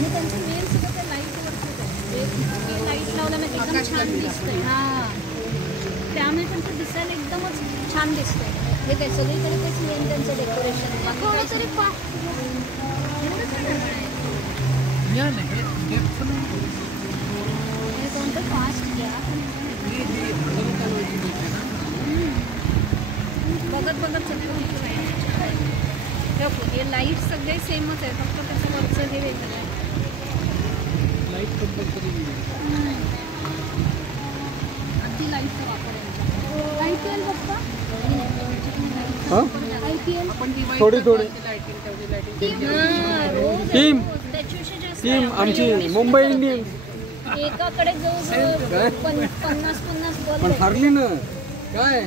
आणि त्यांचं मेन सगळं ते लाईटवरच आहे, लाईट लावल्याने एकदम छान दिसतंय. हां, त्यामुळे त्यांचं दिसायला एकदमच छान दिसतंय. हे काय सगळीकडे तेच मेन त्यांचं डेकोरेशन. थोडं तरी हे कोणतं फास्ट घ्या. बघत चालतो. हे लाईट सगळे सेमच आहे, फक्त त्याचं वरचं हे वेगळं आहे. लाईट कंपल्सरी अगदी लाईटचा वापर आहे. IPL बघता? IPL थोडी टीम आमची मुंबई इंडियन्स एकाकडे जवळ 50 बॉल पण हरली ना काय.